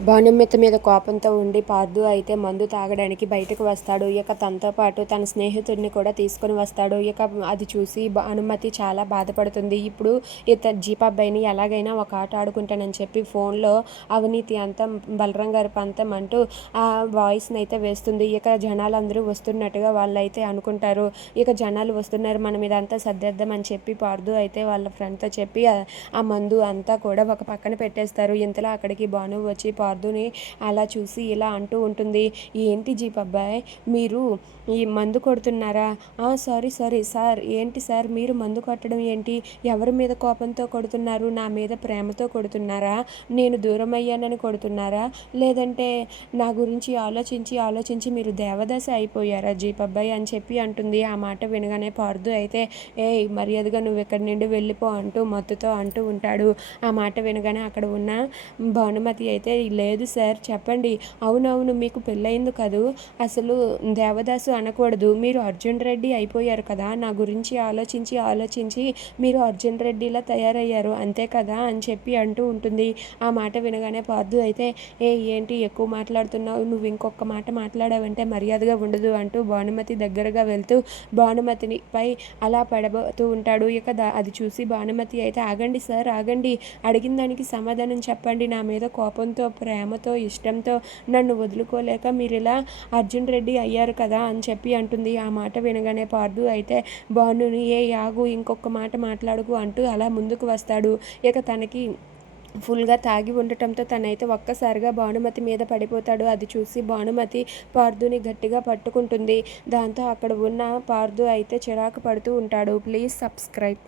భానుమిత మీద కోపంతో ఉండి పార్దు అయితే మందు తాగడానికి బయటకు వస్తాడు. ఇక తనతో పాటు తన స్నేహితుడిని కూడా తీసుకొని వస్తాడు. ఇక అది చూసి భానుమతి చాలా బాధపడుతుంది. ఇప్పుడు ఇత జీపాబాయిని ఎలాగైనా ఒక ఆట ఆడుకుంటానని చెప్పి ఫోన్లో అవినీతి అంతం బలరాం గారి పంతం అంటూ ఆ వాయిస్ని అయితే వేస్తుంది. ఇక జనాలందరూ వస్తున్నట్టుగా వాళ్ళు అయితే అనుకుంటారు. ఇక జనాలు వస్తున్నారు మనం ఇదంతా సర్దేద్దాం అని చెప్పి పార్దు అయితే వాళ్ళ ఫ్రెండ్తో చెప్పి ఆ- ఆ మందు అంతా కూడా ఒక పక్కన పెట్టేస్తారు. ఇంతలో అక్కడికి భాను వచ్చి పార్థుని అలా చూసి ఇలా అంటూ ఉంటుంది. ఏంటి జీప్ అబ్బాయి? మీరు ఈ మందు కొడుతున్నారా? Sorry sorry sir. ఏంటి సార్? మీరు మందు కొట్టడం ఏంటి? ఎవరి మీద కోపంతో కొడుతున్నారు? నా మీద ప్రేమతో కొడుతున్నారా? నేను దూరం అయ్యానని కొడుతున్నారా? లేదంటే నా గురించి ఆలోచించి ఆలోచించి మీరు దేవదశ అయిపోయారా జీప్ అబ్బాయి? అని చెప్పి అంటుంది. ఆ మాట వినగానే పార్దు అయితే ఏ మర్యాదగా నువ్వు ఇక్కడి నుండి వెళ్ళిపో అంటూ మత్తుతో అంటూ ఉంటాడు. ఆ మాట వినగానే అక్కడ ఉన్న భానుమతి అయితే లేదు సార్ చెప్పండి. అవునవును మీకు పెళ్ళయింది కదూ? అసలు దేవదాసు అనకూడదు. మీరు అర్జున్ రెడ్డి అయిపోయారు కదా నా గురించి ఆలోచించి ఆలోచించి మీరు అర్జున్ రెడ్డిలా తయారయ్యారు. అంతే కదా అని చెప్పి అంటూ ఉంటుంది. ఆ మాట వినగానే పార్దు అయితే ఏ ఏంటి ఎక్కువ మాట్లాడుతున్నావు? నువ్వు ఇంకొక మాట మాట్లాడావంటే మర్యాదగా ఉండదు అంటూ భానుమతి దగ్గరగా వెళ్తూ భానుమతిపై అలా పడబోతూ ఉంటాడు. ఇక అది చూసి భానుమతి అయితే ఆగండి సార్ ఆగండి. అడిగిన దానికి సమాధానం చెప్పండి. నా మీద కోపంతో ప్రేమతో ఇష్టంతో నన్ను వదులుకోలేక మీరు ఇలా అర్జున్ రెడ్డి అయ్యారు కదా అని చెప్పి అంటుంది. ఆ మాట వినగానే పార్దు అయితే భానుని ఏ యాగు ఇంకొక మాట మాట్లాడుకు అంటూ అలా ముందుకు వస్తాడు. ఇక తనకి ఫుల్గా తాగి ఉండటంతో తనైతే ఒక్కసారిగా భానుమతి మీద పడిపోతాడు. అది చూసి భానుమతి పార్దుని గట్టిగా పట్టుకుంటుంది. దాంతో అక్కడ ఉన్న పార్దు అయితే చిరాకు పడుతూ ఉంటాడు. Please subscribe.